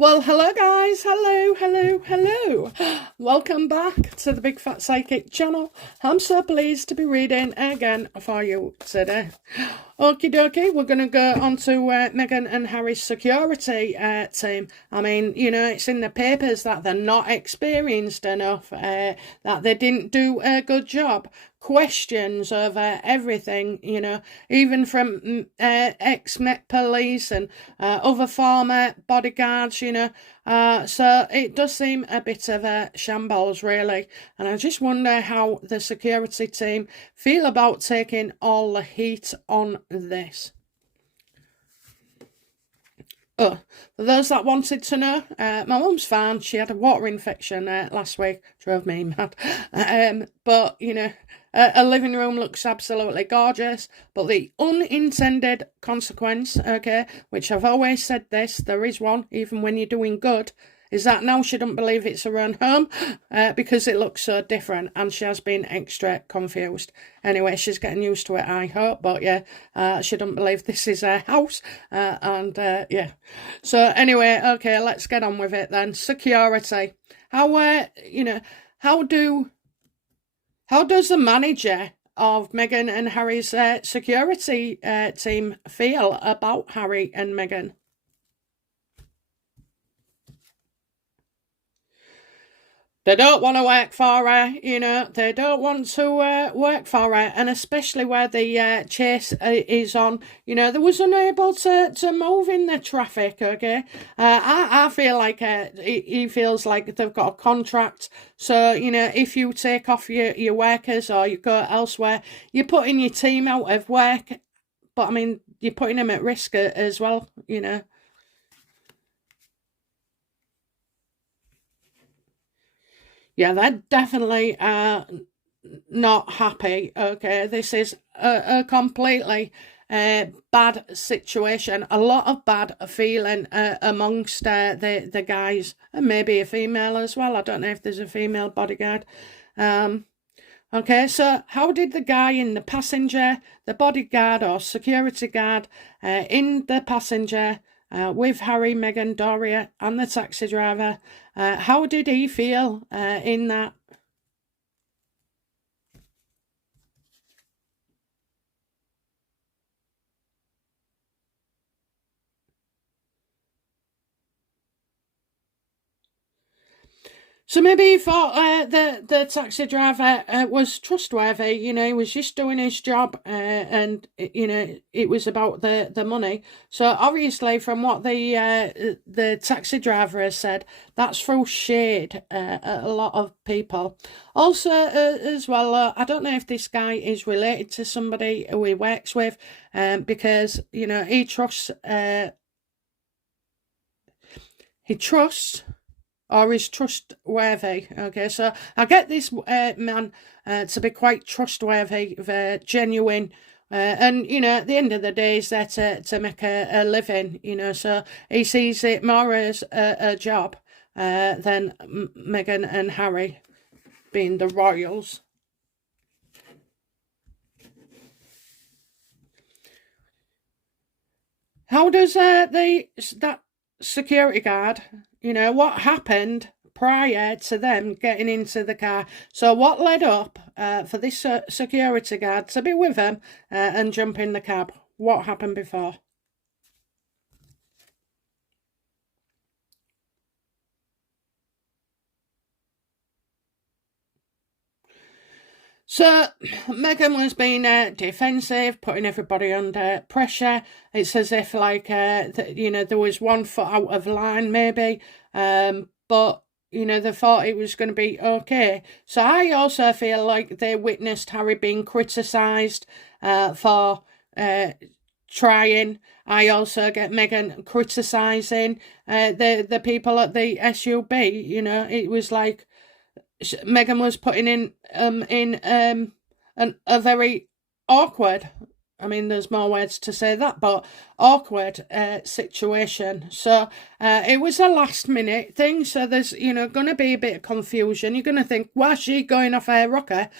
Well, hello guys, hello. Welcome back to the Big Fat Psychic channel. I'm so pleased to be reading again for you today. Okie dokie, we're going to go on to Meghan and Harry's security team. I mean, you know, it's in the papers that they're not experienced enough, that they didn't do a good job. Questions over everything, you know, even from ex-Met police and other former bodyguards, you know. So it does seem a bit of a shambles, really. And I just wonder how the security team feel about taking all the heat on this. Oh, for those that wanted to know, my mum's fine. She had a water infection last week. Drove me mad. But, you know, her living room looks absolutely gorgeous. But the unintended consequence, okay, which I've always said this, there is one, even when you're doing good, is that now she doesn't believe it's her own home because it looks so different, and she has been extra confused. Anyway, she's getting used to it, I hope, but yeah, she doesn't believe this is her house, and yeah. So anyway, okay, let's get on with it then. Security. How, you know, how does the manager of Meghan and Harry's security team feel about Harry and Meghan? They don't want to work for her, you know, they don't want to work for her, and especially where the chase is on, you know, they was unable to move in the traffic, okay? I feel like he feels like they've got a contract, so, you know, if you take off your workers or you go elsewhere, you're putting your team out of work, but I mean, you're putting them at risk as well, you know. Yeah, they're definitely not happy. Okay, this is a completely bad situation. A lot of bad feeling amongst the guys, and maybe a female as well. I don't know if there's a female bodyguard. Okay, so how did the guy in the passenger, the bodyguard or security guard in the passenger with Harry, Meghan, Doria and the taxi driver, how did he feel in that? So maybe he thought the taxi driver was trustworthy. You know, he was just doing his job, and you know it was about the money. So obviously, from what the taxi driver has said, that's through shade a lot of people. Also, as well, I don't know if this guy is related to somebody who he works with, because you know he trusts or is trustworthy. Okay, so I get this man to be quite trustworthy, genuine, and you know, at the end of the day, he's there to make a living. You know, so he sees it more as a job than Meghan and Harry being the royals. How does that security guard, you know, what happened prior to them getting into the car? So what led up for this security guard to be with them and jump in the cab? What happened before? So Meghan was being defensive, putting everybody under pressure. It's as if, like, you know, there was one foot out of line, maybe, but you know, they thought it was going to be okay. So I also feel like they witnessed Harry being criticised for trying. I also get Meghan criticising the people at the SUB. You know, it was like Meghan was putting in a very awkward, I mean, there's more words to say that, but awkward situation. So it was a last minute thing. So there's, you know, going to be a bit of confusion. You're going to think, why is she going off her rocker?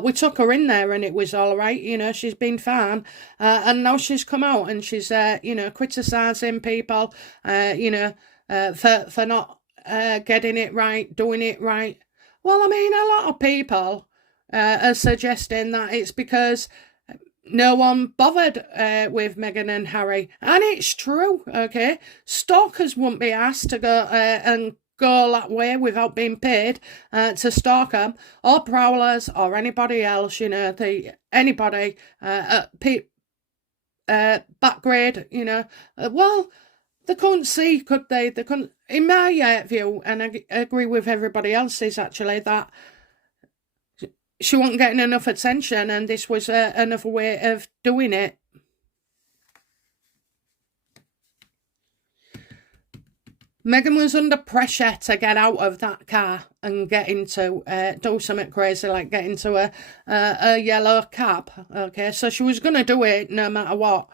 We took her in there and it was all right. You know, she's been fine. And now she's come out and she's, you know, criticising people, you know, for not getting it right, doing it right. Well, I mean, a lot of people are suggesting that it's because no one bothered with Meghan and Harry. And it's true, okay? Stalkers wouldn't be asked to go and go that way without being paid to stalk them, or prowlers, or anybody else, you know, anybody, backgrade, you know. Well, they couldn't see, could they? They couldn't, in my view, and I agree with everybody else's actually, that she wasn't getting enough attention, and this was another way of doing it. Meghan was under pressure to get out of that car and get into, do something crazy, like get into a yellow cab, okay? So she was going to do it no matter what.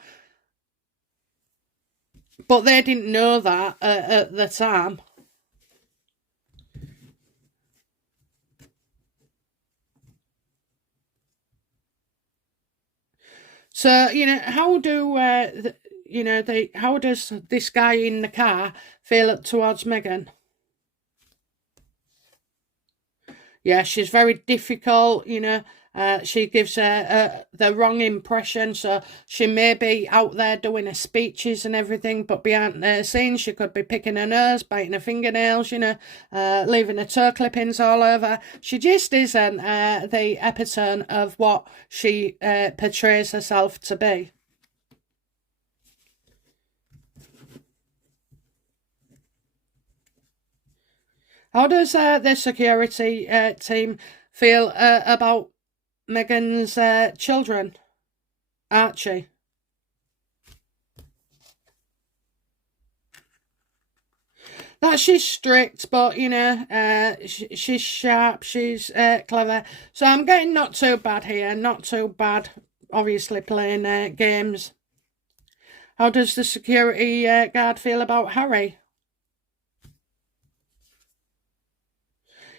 But they didn't know that at the time. So, you know, how do, how does this guy in the car feel towards Meghan? Yeah, she's very difficult, you know. She gives the wrong impression, so she may be out there doing her speeches and everything, but behind the scenes she could be picking her nose, biting her fingernails, you know, leaving her toe clippings all over. She just isn't the epitome of what she portrays herself to be. How does the security team feel about Meghan's children? Archie. That she's strict, but, you know, she's sharp, she's clever. So I'm getting not too bad here, not too bad, obviously playing games. How does the security guard feel about Harry?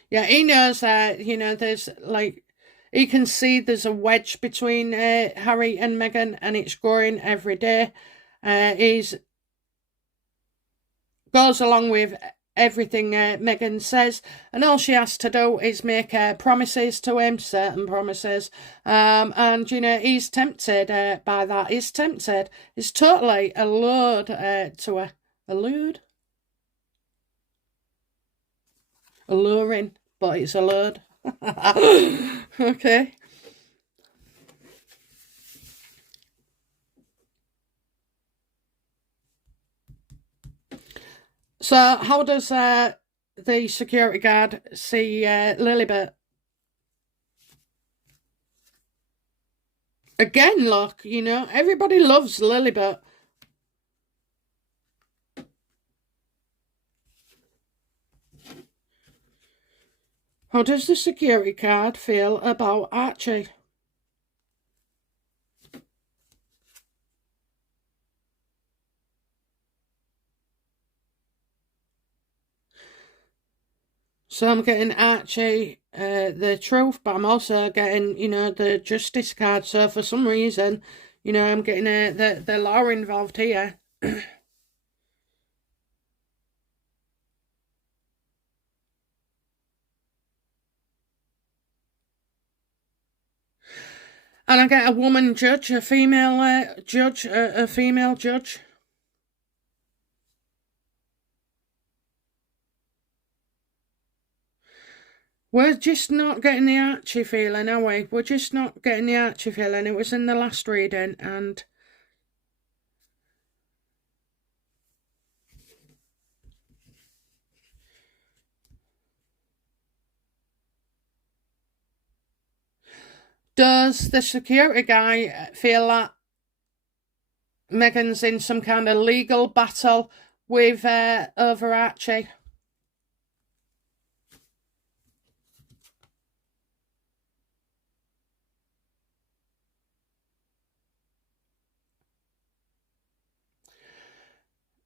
Yeah, he knows that, you know, there's like, he can see there's a wedge between Harry and Meghan, and it's growing every day. He's goes along with everything Meghan says, and all she has to do is make promises to him, certain promises, and, you know, he's tempted by that. He's tempted. It's totally allured to her. Alluring, but it's allured. Okay. So how does the security guard see Lilibet? Again, look, you know, everybody loves Lilibet. How does the security guard feel about Archie? So I'm getting Archie the truth, but I'm also getting, you know, the justice card. So for some reason, you know, I'm getting the law involved here. And I get a woman judge, a female judge, a female judge. We're just not getting the Archie feeling, are we? We're just not getting the Archie feeling. It was in the last reading, and does the security guy feel that Meghan's in some kind of legal battle with over Archie?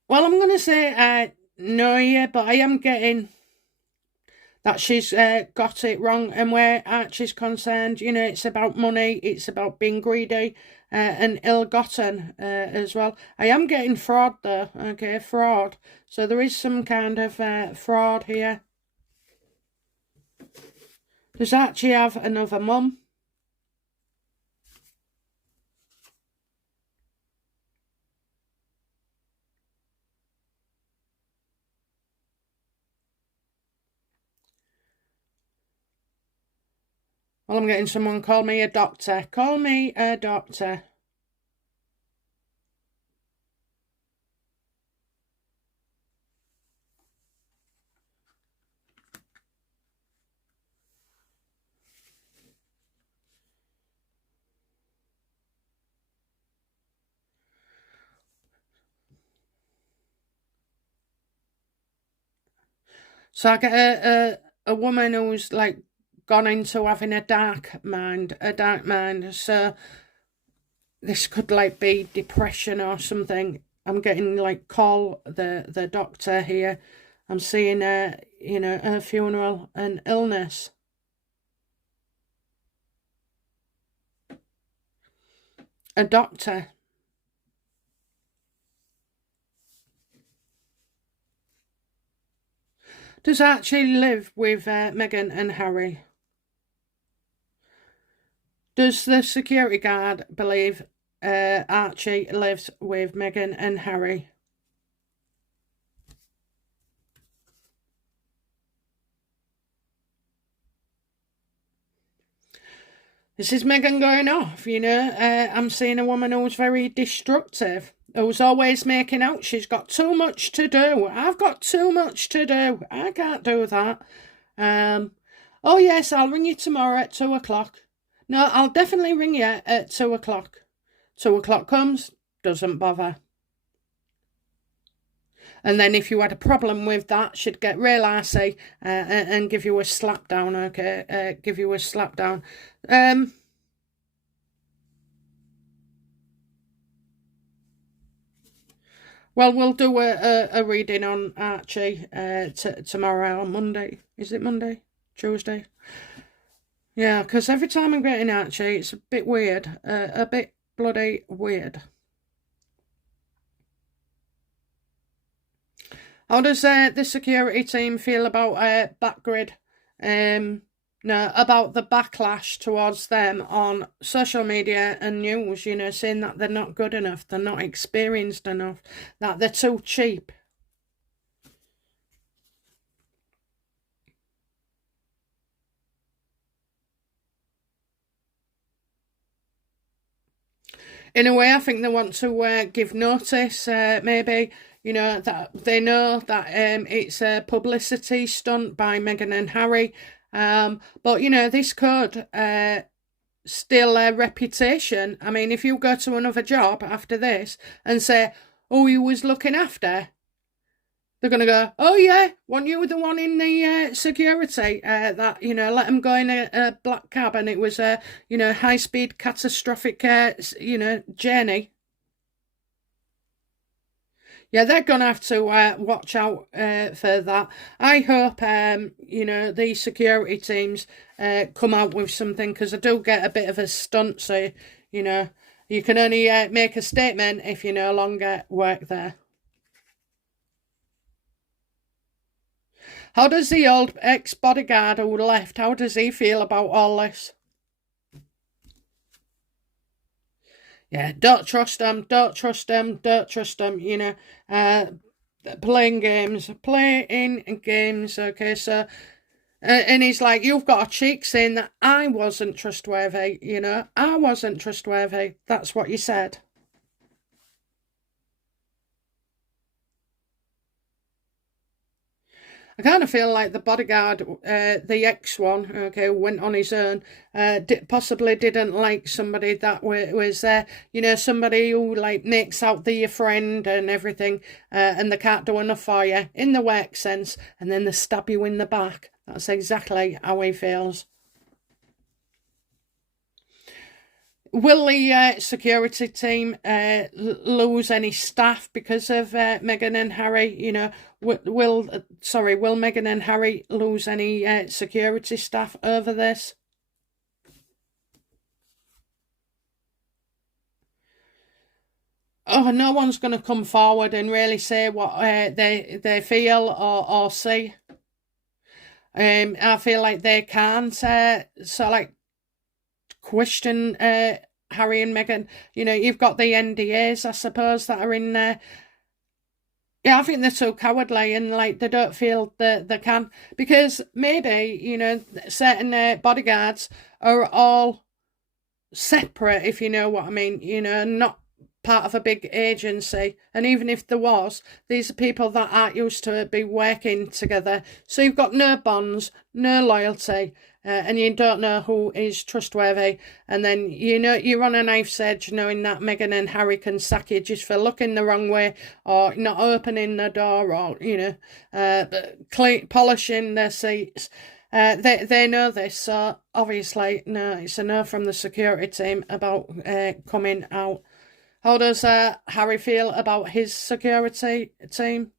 Well, I'm going to say no here, but I am getting that she's got it wrong. And where Archie's concerned, you know, it's about money, it's about being greedy and ill-gotten as well. I am getting fraud though, okay, fraud. So there is some kind of fraud here. Does Archie have another mum? Well, I'm getting someone call me a doctor. Call me a doctor. So I get a woman who's like gone into having a dark mind. So this could like be depression or something. I'm getting like call the doctor here. I'm seeing you know, a funeral and illness. A doctor. Does Archie live with Meghan and Harry? Does the security guard believe Archie lives with Meghan and Harry? This is Meghan going off, you know. I'm seeing a woman who's very destructive, who's always making out she's got too much to do. I've got too much to do. I can't do that. Oh, yes, I'll ring you tomorrow at 2 o'clock. No, I'll definitely ring you at 2 o'clock. 2 o'clock comes, doesn't bother. And then if you had a problem with that, she'd get real arsey and give you a slap down, okay? Give you a slap down. Well, we'll do a reading on Archie tomorrow on Monday. Is it Monday? Tuesday? Yeah, because every time I'm getting Archie, it's a bit weird. A bit bloody weird. How does the security team feel about Backgrid? No, about the backlash towards them on social media and news, you know, saying that they're not good enough, they're not experienced enough, that they're too cheap. In a way, I think they want to give notice, maybe, you know, that they know that it's a publicity stunt by Meghan and Harry. But, you know, this could steal their reputation. I mean, if you go to another job after this and say, oh, you was looking after, they're going to go, oh, yeah, weren't you the one in the security that, you know, let them go in a black cab and it was a, you know, high-speed catastrophic, you know, journey? Yeah, they're going to have to watch out for that. I hope, you know, these security teams come out with something, because I do get a bit of a stunt. So, you know, you can only make a statement if you no longer work there. How does the old ex-bodyguard who left, how does he feel about all this? Yeah, don't trust them, don't trust them, don't trust them, you know. Playing games, okay, so... and he's like, you've got a cheek saying that I wasn't trustworthy, you know. I wasn't trustworthy. That's what you said. I kind of feel like the bodyguard, the ex one, okay, went on his own, possibly didn't like somebody that was there, you know, somebody who like makes out they're your friend and everything, and they can't do enough for you in the work sense, and then they stab you in the back. That's exactly how he feels. Will the security team lose any staff because of Meghan and Harry? You know, will Meghan and Harry lose any security staff over this? Oh, no one's going to come forward and really say what they feel or see. I feel like they can't question Harry and Meghan. You know, you've got the NDAs, I suppose, that are in there. Yeah, I think they're so cowardly and like they don't feel that they can, because maybe, you know, certain bodyguards are all separate, if you know what I mean, you know, not part of a big agency. And even if there was, these are people that aren't used to be working together. So you've got no bonds, no loyalty, and you don't know who is trustworthy. And then, you know, you're on a knife's edge knowing that Meghan and Harry can sack you just for looking the wrong way or not opening the door or, you know, polishing their seats. They know this, so obviously, no, it's a no from the security team about coming out. How does Harry feel about his security team?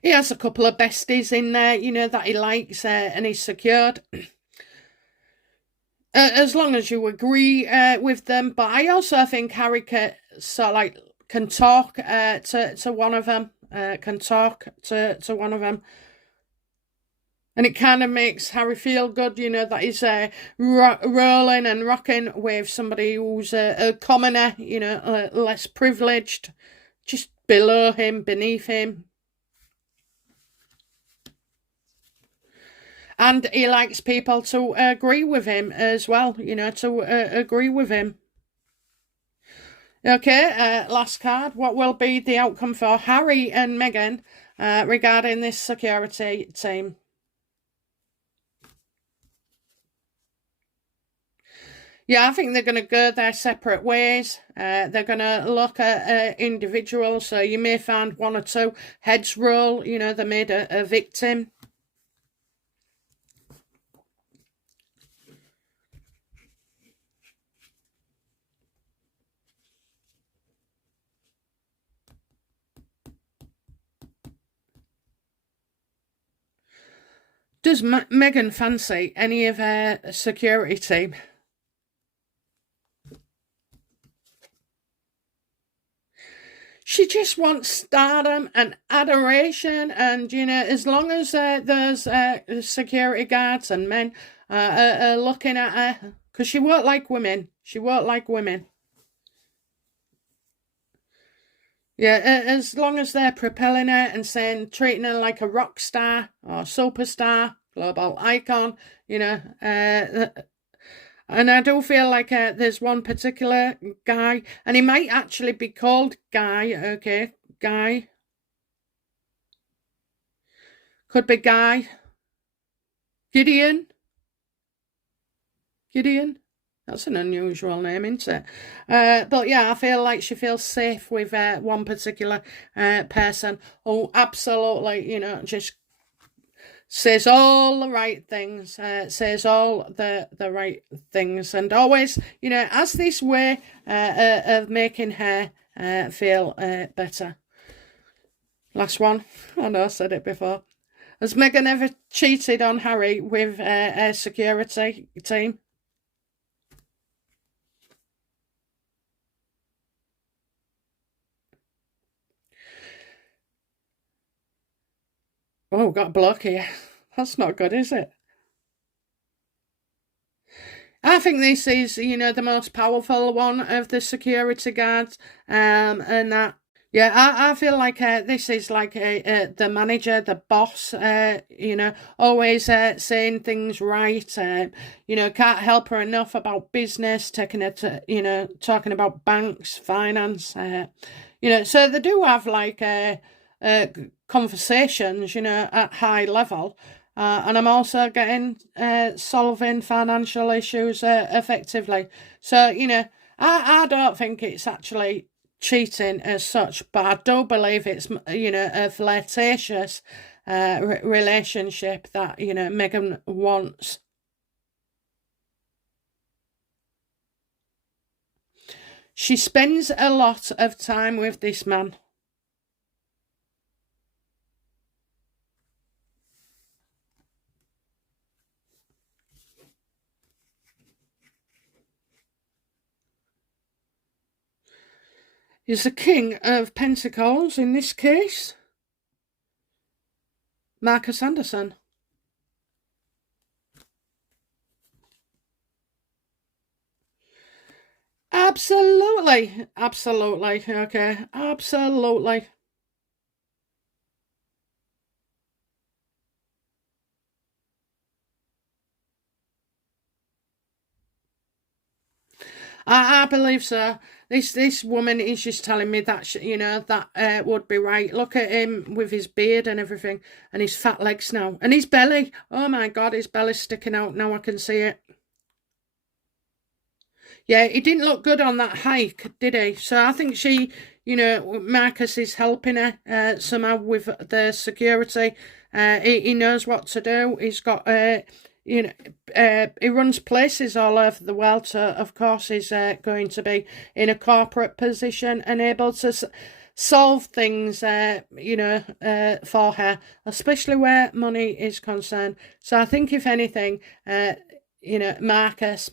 He has a couple of besties in there, you know, that he likes and he's secured. As long as you agree with them. But I also think Harry can talk to one of them. Can talk to one of them. And it kind of makes Harry feel good, you know, that he's rolling and rocking with somebody who's a commoner, you know, less privileged, just below him, beneath him. And he likes people to agree with him as well, you know, to agree with him. Okay, last card. What will be the outcome for Harry and Meghan regarding this security team? Yeah, I think they're going to go their separate ways. They're going to look at individuals. So you may find one or two heads roll. You know, they made a victim. Does Meghan fancy any of her security team? She just wants stardom and adoration, and, you know, as long as there's security guards and men are looking at her, because she won't like women. She won't like women. Yeah, as long as they're propelling her and treating her like a rock star or superstar, global icon, you know, and I do feel like there's one particular guy, and he might actually be called Guy, okay? Guy. Could be Guy. Gideon. That's an unusual name, isn't it? But yeah, I feel like she feels safe with one particular person who absolutely, you know, just says all the right things, says all the right things, and always, you know, has this way of making her feel better. Last one. I know I said it before. Has Meghan ever cheated on Harry with her security team? Oh, got a block here. That's not good, is it? I think this is, you know, the most powerful one of the security guards, and that. Yeah, I feel like this is like the manager, the boss, you know, always saying things right, you know, can't help her enough about business, taking her to, you know, talking about banks, finance, you know, so they do have like conversations, you know, at high level. And I'm also getting solving financial issues effectively. So, you know, I don't think it's actually cheating as such, but I do believe it's, you know, flirtatious relationship that, you know, Meghan wants. She spends a lot of time with this man. He's the King of Pentacles in this case. Marcus Anderson. Absolutely. Absolutely. Okay. Absolutely. I believe so. This woman is just telling me that, you know, that would be right. Look at him with his beard and everything, and his fat legs now. And his belly. Oh my God, his belly's sticking out now. I can see it. Yeah, he didn't look good on that hike, did he? So I think she, you know, Marcus is helping her somehow with the security. He knows what to do. He's got, you know, he runs places all over the world. So, of course, he's going to be in a corporate position and able to solve things, you know, for her, especially where money is concerned. So I think, if anything, you know, Marcus.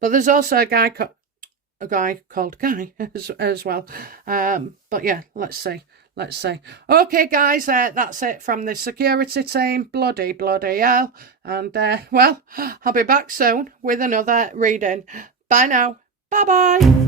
But there's also a guy called Guy as well. But yeah, let's see. Okay, guys, that's it from the security team. Bloody hell. And, well, I'll be back soon with another reading. Bye now. Bye-bye.